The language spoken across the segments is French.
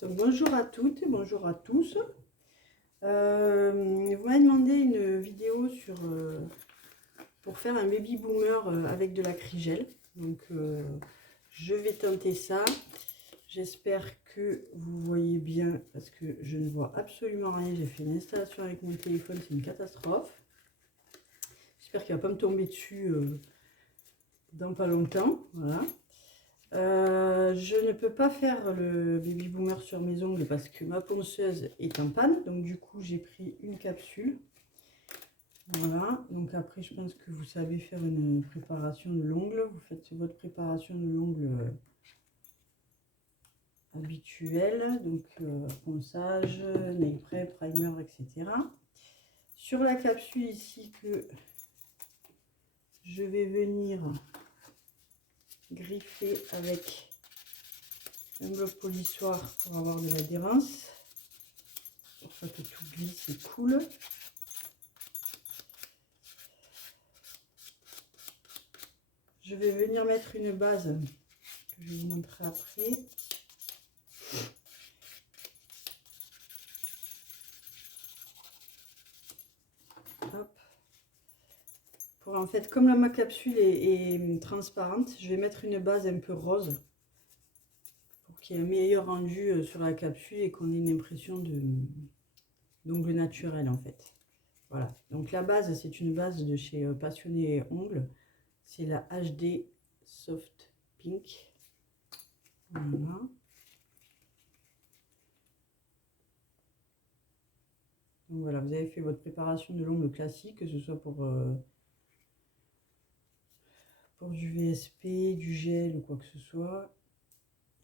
Donc, bonjour à toutes et bonjour à tous. Vous m'avez demandé une vidéo pour faire un baby boomer avec de l'acrygel. Donc je vais tenter ça. J'espère que vous voyez bien parce que je ne vois absolument rien. J'ai fait une installation avec mon téléphone, c'est une catastrophe. J'espère qu'il ne va pas me tomber dessus dans pas longtemps. Voilà. Je ne peux pas faire le baby boomer sur mes ongles parce que ma ponceuse est en panne. Donc du coup j'ai pris une capsule. Voilà. Donc après je pense que vous savez faire une préparation de l'ongle. Vous faites votre préparation de l'ongle habituelle. Donc ponçage, nail prep, primer, etc. Sur la capsule ici que je vais venir griffer avec un bloc polissoir pour avoir de l'adhérence, pour ça que tout glisse et coule. Je vais venir mettre une base que je vais vous montrer après. Hop. Pour en fait, comme ma capsule est transparente, je vais mettre une base un peu rose pour qu'il y ait un meilleur rendu sur la capsule et qu'on ait une impression d'ongle naturel en fait. Voilà, donc la base c'est une base de chez Passionné Ongles, c'est la HD Soft Pink. Voilà. Donc voilà, vous avez fait votre préparation de l'ongle classique, que ce soit pour du VSP, du gel ou quoi que ce soit.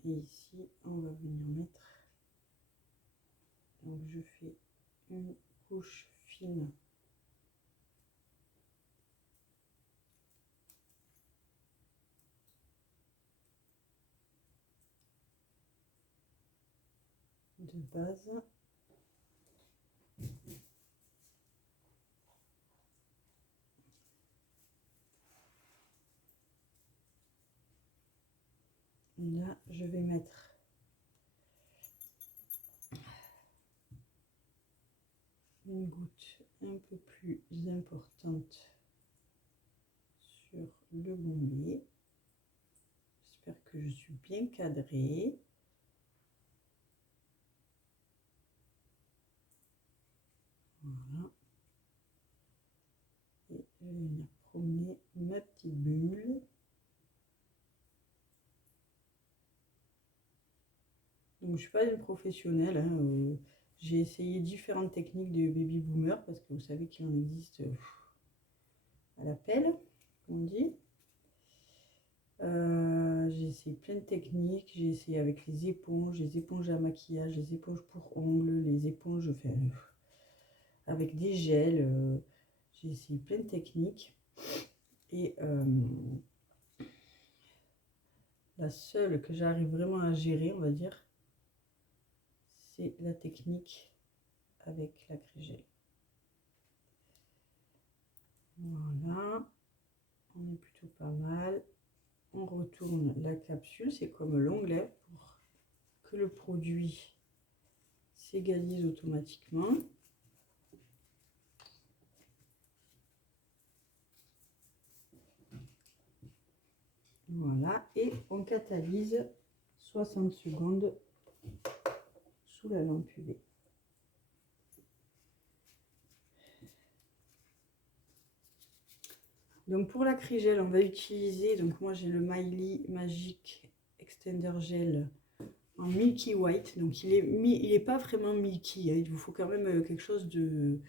Et ici, on va venir mettre. Donc je fais une couche fine de base. Et là, je vais mettre une goutte un peu plus importante sur le bombé. J'espère que je suis bien cadrée. Voilà. Et je vais venir promener ma petite bulle. Donc, je ne suis pas une professionnelle. Hein, j'ai essayé différentes techniques de baby boomer parce que vous savez qu'il en existe à la pelle, comme on dit. J'ai essayé plein de techniques. J'ai essayé avec les éponges à maquillage, les éponges pour ongles, les éponges avec des gels. J'ai essayé plein de techniques. Et la seule que j'arrive vraiment à gérer, on va dire, c'est la technique avec l'acrygel. Voilà, on est plutôt pas mal. On retourne la capsule, c'est comme l'onglet pour que le produit s'égalise automatiquement. Voilà, et on catalyse 60 secondes sous la lampe UV. Donc pour l'acrygel, on va utiliser, donc moi j'ai le Miley Magic Extender Gel en Milky White. Donc il est pas vraiment milky, hein, il vous faut quand même quelque chose de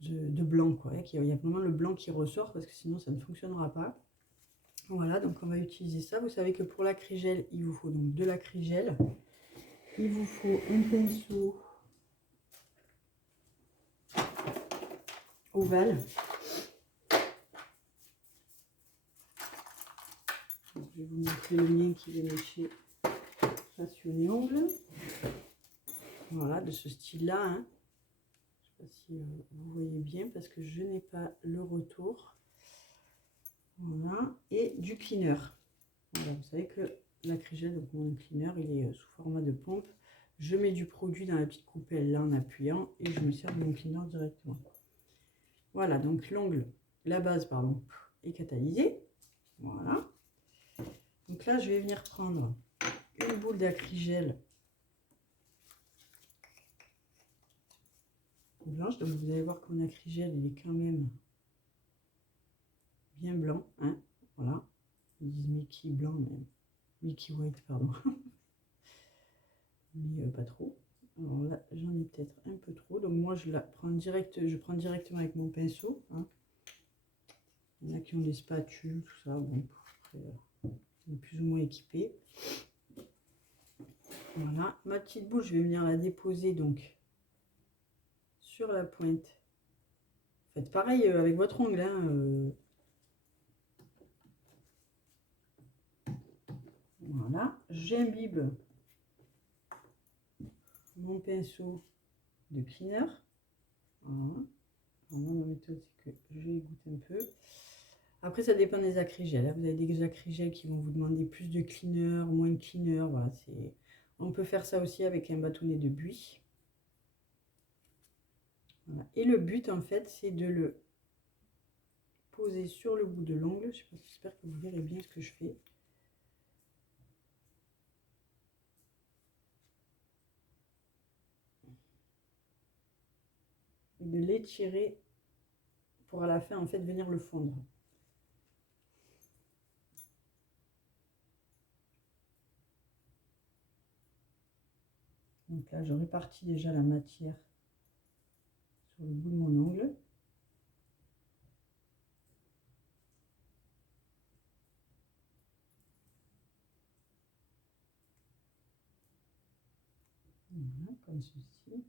blanc, quoi. Hein, il y a vraiment le blanc qui ressort parce que sinon ça ne fonctionnera pas. Voilà, donc on va utiliser ça. Vous savez que pour l'acrygel, il vous faut donc de l'acrygel. Il vous faut un pinceau ovale. Donc, je vais vous montrer le mien qui vient de chez Passionné Ongles. Voilà, de ce style-là. Hein. Je ne sais pas si vous voyez bien parce que je n'ai pas le retour. Voilà, et du cleaner. Voilà, vous savez que l'acrygel, donc mon cleaner, il est sous format de pompe. Je mets du produit dans la petite coupelle là en appuyant et je me sers de mon cleaner directement. Voilà, donc l'ongle, la base, pardon, est catalysée. Voilà. Donc là, je vais venir prendre une boule d'acrygel blanche. Donc vous allez voir que mon acrygel, il est quand même bien blanc. Hein, voilà. Ils disent Mickey blanc, mais Mickey white, pardon. Mais pas trop. Alors là, j'en ai peut-être un peu trop. Donc moi, je prends directement avec mon pinceau. Hein. Il y en a qui ont des spatules, tout ça. Bon, après, on est plus ou moins équipé. Voilà. Ma petite boule, je vais venir la déposer donc sur la pointe. Faites pareil avec votre ongle. Hein, Voilà. J'imbibe mon pinceau de cleaner. Voilà. Alors, ma méthode, c'est que je les goûte un peu. Après, ça dépend des acrygels. Hein. Vous avez des acrygels qui vont vous demander plus de cleaner, moins de cleaner. Voilà, on peut faire ça aussi avec un bâtonnet de buis. Voilà. Et le but, en fait, c'est de le poser sur le bout de l'ongle. J'espère que vous verrez bien ce que je fais. Et de l'étirer pour à la fin, en fait, venir le fondre. Donc là, je répartis déjà la matière sur le bout de mon ongle. Voilà, comme ceci.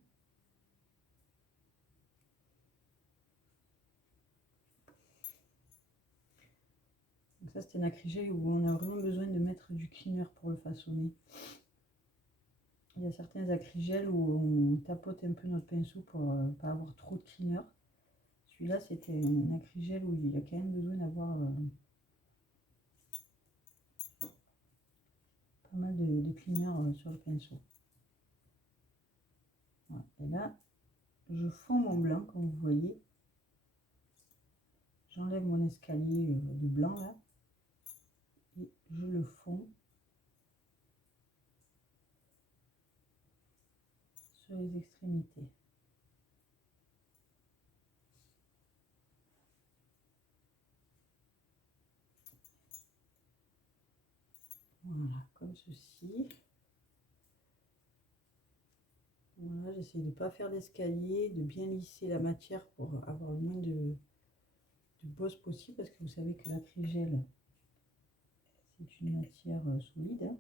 Donc ça, c'est un acrygel où on a vraiment besoin de mettre du cleaner pour le façonner. Il y a certains acrygels où on tapote un peu notre pinceau pour ne pas avoir trop de cleaner. Celui-là, c'était un acrygel où il y a quand même besoin d'avoir pas mal de cleaner sur le pinceau. Voilà. Et là, je fonds mon blanc, comme vous voyez. J'enlève mon escalier de blanc là. Et je le fonds sur les extrémités. Voilà, comme ceci. Voilà, j'essaie de ne pas faire d'escalier, de bien lisser la matière pour avoir le moins de bosse possible, parce que vous savez que l'acrygel, c'est une matière solide, hein,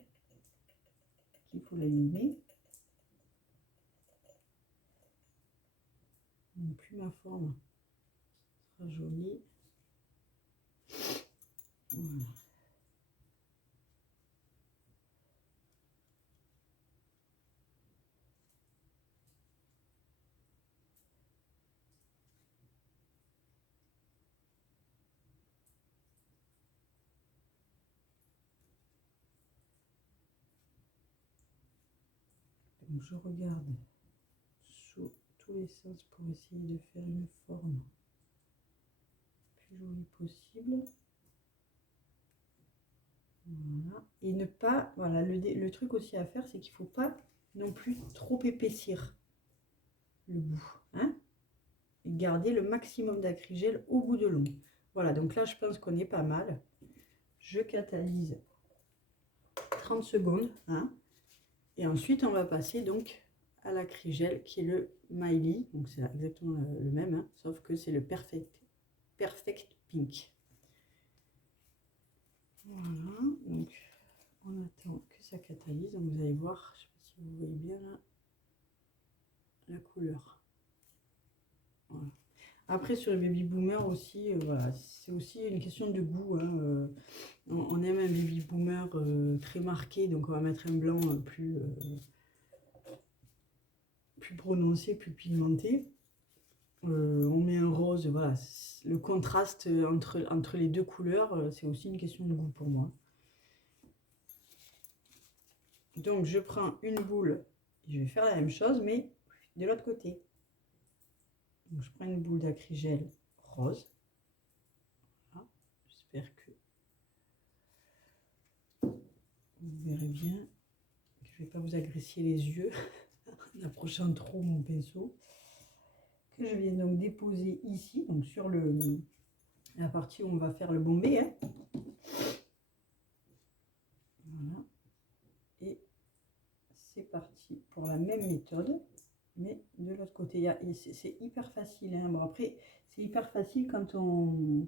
qu'il faut l'allumer. Plus ma forme sera jolie. Voilà. Donc je regarde sous tous les sens pour essayer de faire une forme plus jolie possible. Voilà. Et ne pas, voilà, le truc aussi à faire, c'est qu'il ne faut pas non plus trop épaissir le bout, hein, et garder le maximum d'acrygel au bout de l'ongle. Voilà, donc là je pense qu'on est pas mal. Je catalyse 30 secondes, hein, et ensuite on va passer donc à l'acrygel qui est le Miley, donc c'est exactement le même, hein, sauf que c'est le Perfect Pink. Voilà, donc on attend que ça catalyse. Donc vous allez voir, je ne sais pas si vous voyez bien là, la couleur. Voilà. Après sur les baby boomers aussi, voilà, c'est aussi une question de goût. Hein, on aime un baby boomer très marqué, donc on va mettre un blanc plus prononcé, plus pigmenté. On met un rose, voilà. Le contraste entre les deux couleurs, c'est aussi une question de goût pour moi. Donc je prends une boule Et je vais faire la même chose, mais de l'autre côté. Donc, je prends une boule d'acrygel rose. Voilà. J'espère que vous verrez bien, que je ne vais pas vous agresser les yeux en approchant trop mon pinceau. Que je viens donc déposer ici, donc sur la partie où on va faire le bombé. Hein. Voilà. Et c'est parti pour la même méthode, mais de l'autre côté. C'est hyper facile. Hein. Bon, après, c'est hyper facile quand on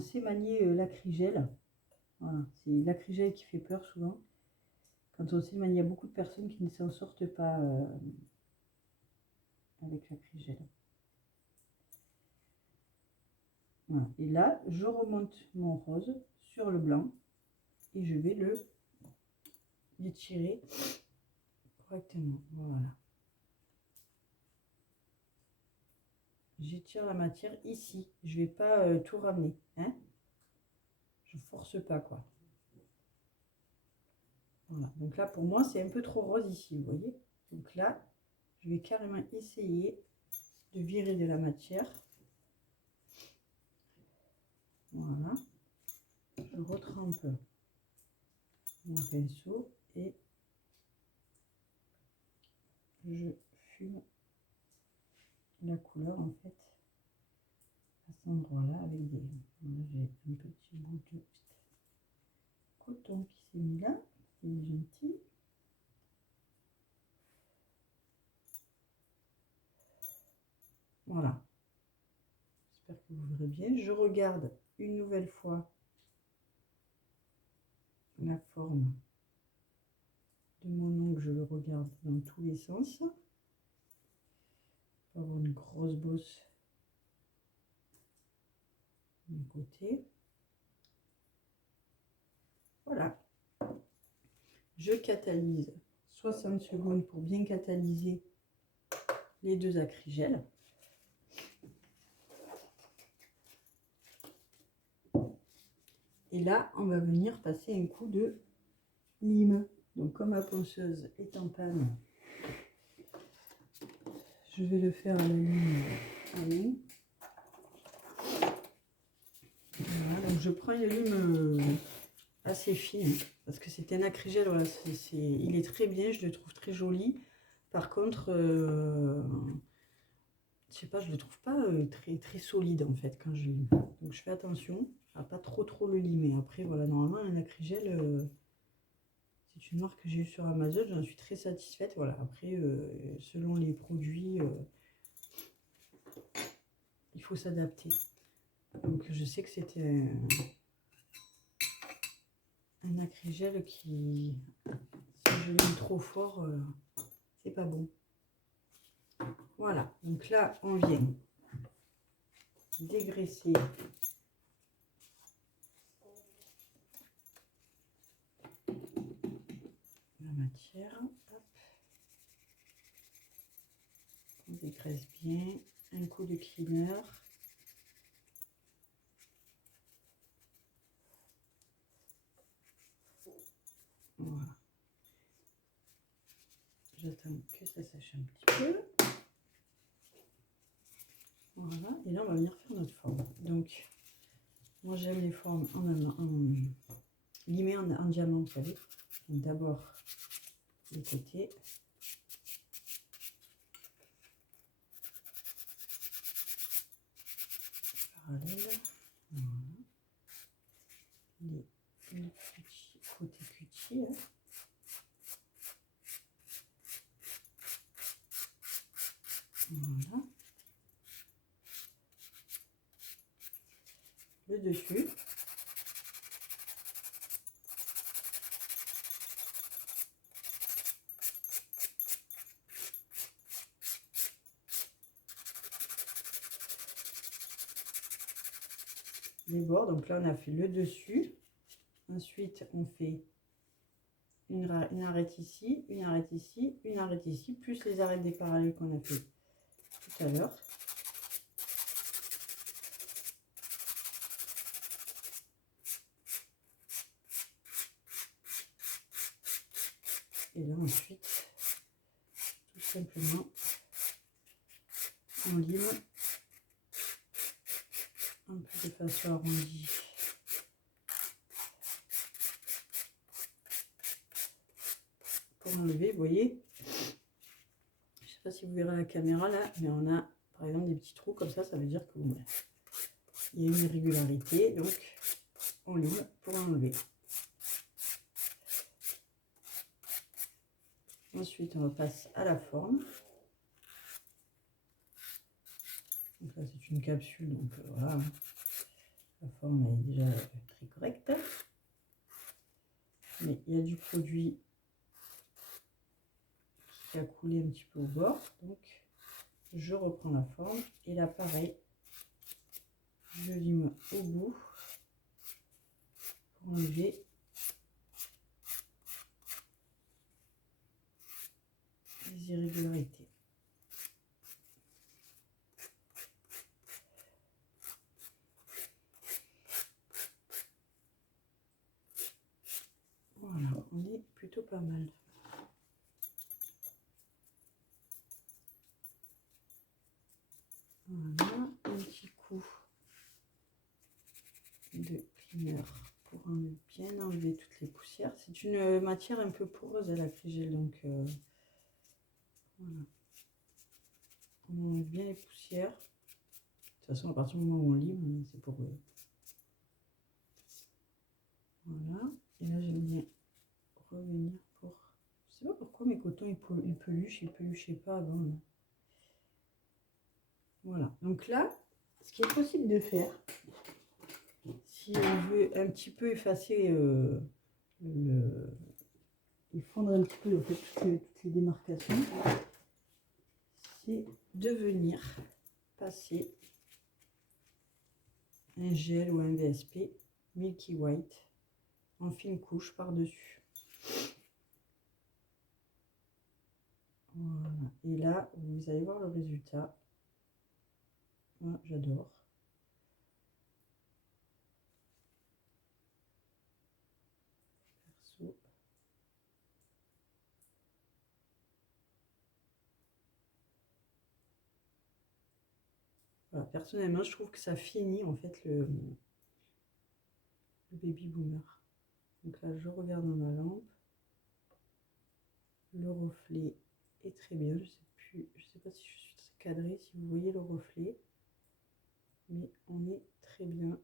sait manier l'acrygel. Voilà. C'est l'acrygel qui fait peur souvent. Quand on sait manier, il y a beaucoup de personnes qui ne s'en sortent pas avec l'acrygel. Voilà. Et là, je remonte mon rose sur le blanc et je vais l'étirer correctement. Voilà. J'étire la matière ici. Je vais pas tout ramener. Hein, je force pas quoi. Voilà. Donc là, pour moi, c'est un peu trop rose ici, vous voyez. Donc là, je vais carrément essayer de virer de la matière. Voilà. Je retrempe mon pinceau et je fume la couleur en fait à cet endroit-là avec des... Voilà, j'ai un petit bout de coton qui s'est mis là, c'est gentil. Voilà. J'espère que vous verrez bien. Je regarde une nouvelle fois la forme de mon ongle, je le regarde dans tous les sens. Pour avoir une grosse bosse d'un côté. Voilà. Je catalyse 60 secondes pour bien catalyser les deux acrygels. Et là, on va venir passer un coup de lime. Donc, comme ma ponceuse est en panne, je vais le faire à la lime à l'eau. Voilà, donc je prends une lime assez fine, parce que c'est un acrygel, voilà, il est très bien, je le trouve très joli. Par contre, je sais pas, je le trouve pas très solide en fait quand je lime. Donc je fais attention à pas trop le limer. Après voilà, normalement un acrygel, c'est une marque que j'ai eue sur Amazon, j'en suis très satisfaite. Voilà, après selon les produits, il faut s'adapter. Donc je sais que c'était un acrygel qui, si je lime trop fort, c'est pas bon. Voilà, donc là on vient dégraisser la matière. Hop. On dégraisse bien, un coup de cleaner. Voilà. J'attends que ça sèche un petit peu. Voilà, et là on va venir faire notre forme. Donc, moi j'aime les formes limées en diamant, vous savez. Donc d'abord les côtés. Parallèles. Voilà. Les côtés cutie. Hein. Voilà. Le dessus. Les bords, donc là on a fait le dessus. Ensuite on fait une arête ici, une arête ici, une arête ici, plus les arêtes des parallèles qu'on a fait tout à l'heure. Et là ensuite, tout simplement, on lime un peu de façon arrondie. Pour enlever, vous voyez, je ne sais pas si vous verrez la caméra là, mais on a par exemple des petits trous comme ça veut dire que bon, il y a une irrégularité, donc on lime pour enlever. Ensuite, on passe à la forme. Donc là, c'est une capsule, donc voilà, la forme est déjà très correcte. Mais il y a du produit qui a coulé un petit peu au bord, donc je reprends la forme. Et là, pareil, je lime au bout pour enlever les irrégularités. Voilà, on est plutôt pas mal. Voilà, un petit coup de primer pour bien enlever toutes les poussières. C'est une matière un peu poreuse à l'acrygel, donc voilà. On enlève bien les poussières. De toute façon, à partir du moment où on lime, c'est pour eux. Voilà. Et là, j'aime bien revenir pour... Je sais pas pourquoi mes cotons ils peluchaient pas avant. Là. Voilà. Donc là, ce qui est possible de faire, si on veut un petit peu effacer et fondre un petit peu en fait, toutes les démarcations, c'est de venir passer un gel ou un VSP Milky White en fine couche par-dessus. Voilà. Et là, vous allez voir le résultat. Moi, j'adore. Perso. Voilà. Personnellement, je trouve que ça finit en fait le baby boomer. Donc là, je regarde dans ma lampe. Le reflet est très bien. Je sais pas si je suis cadrée, si vous voyez le reflet. Mais on est très bien.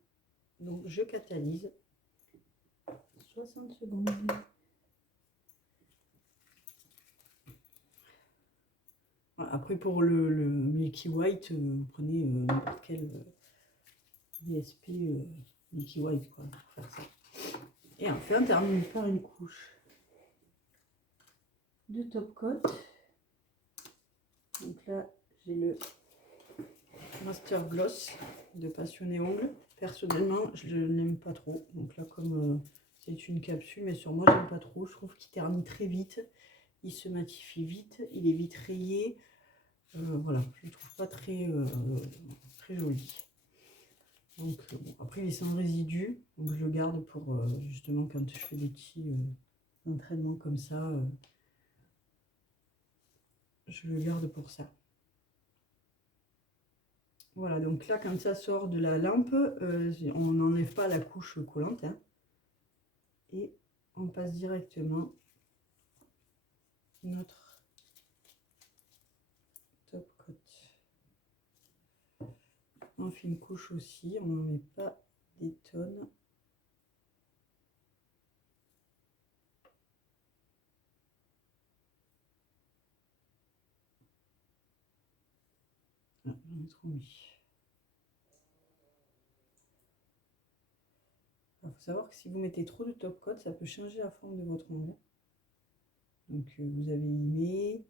Donc je catalyse 60 secondes. Après pour le Milky White, vous prenez n'importe quel VSP Milky White quoi, pour faire ça. Et enfin on termine par une couche de top coat. Donc là j'ai le Master Gloss de Passionné Ongles. Personnellement je ne l'aime pas trop. Donc là comme c'est une capsule, mais sur moi j'aime pas trop. Je trouve qu'il ternit très vite. Il se matifie vite. Il est vite rayé. Voilà, je ne trouve pas très, très joli. Donc bon, après il est sans résidus. Donc je le garde pour justement quand je fais des petits entraînements comme ça. Je le garde pour ça. Voilà, donc là, quand ça sort de la lampe, on n'enlève pas la couche collante. Hein, et on passe directement notre top coat. On fait une couche aussi, on n'en met pas des tonnes. Ah, j'en ai trop mis. Il faut savoir que si vous mettez trop de top coat, ça peut changer la forme de votre ongle. Donc vous avez limé.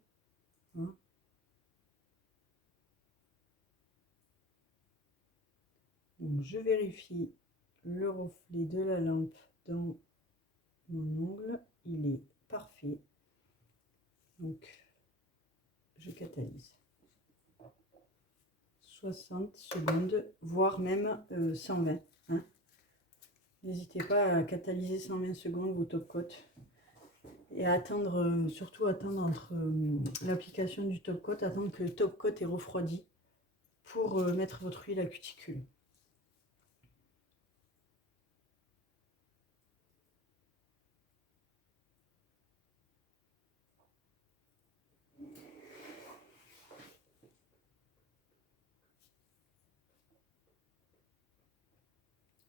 Hein. Donc je vérifie le reflet de la lampe dans mon ongle. Il est parfait. Donc je catalyse. 60 secondes, voire même 120. Hein. N'hésitez pas à catalyser 120 secondes vos top coats. Et attendre, surtout attendre entre l'application du top coat, attendre que le top coat est refroidi pour mettre votre huile à cuticule.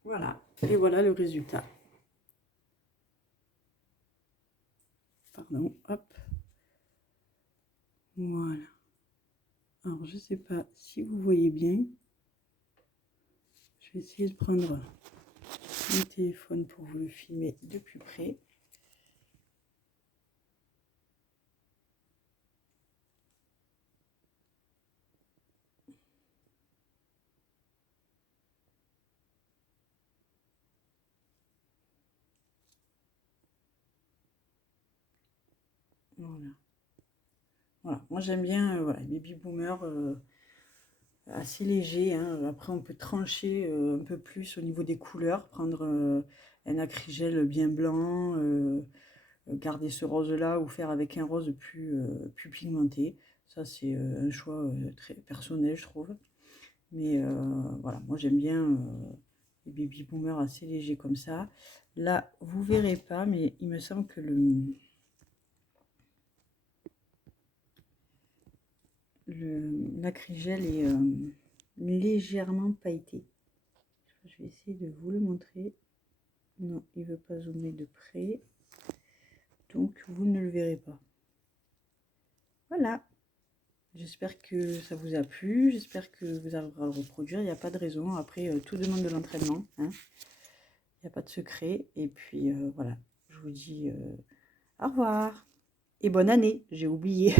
Voilà, et voilà le résultat. Pardon, hop. Voilà. Alors, je ne sais pas si vous voyez bien. Je vais essayer de prendre mon téléphone pour vous le filmer de plus près. Voilà. Voilà. Moi j'aime bien voilà, Baby Boomer assez léger. Hein. Après on peut trancher un peu plus au niveau des couleurs, prendre un acrygel bien blanc, garder ce rose là ou faire avec un rose plus pigmenté. Ça c'est un choix très personnel je trouve. Mais voilà, moi j'aime bien les Baby Boomers assez légers comme ça. Là vous verrez pas, mais il me semble que l'acrygel est légèrement pailleté. Je vais essayer de vous le montrer. Non, il ne veut pas zoomer de près. Donc, vous ne le verrez pas. Voilà. J'espère que ça vous a plu. J'espère que vous arriverez à le reproduire. Il n'y a pas de raison. Après, tout demande de l'entraînement. Hein. Il n'y a pas de secret. Et puis, voilà. Je vous dis au revoir. Et bonne année. J'ai oublié.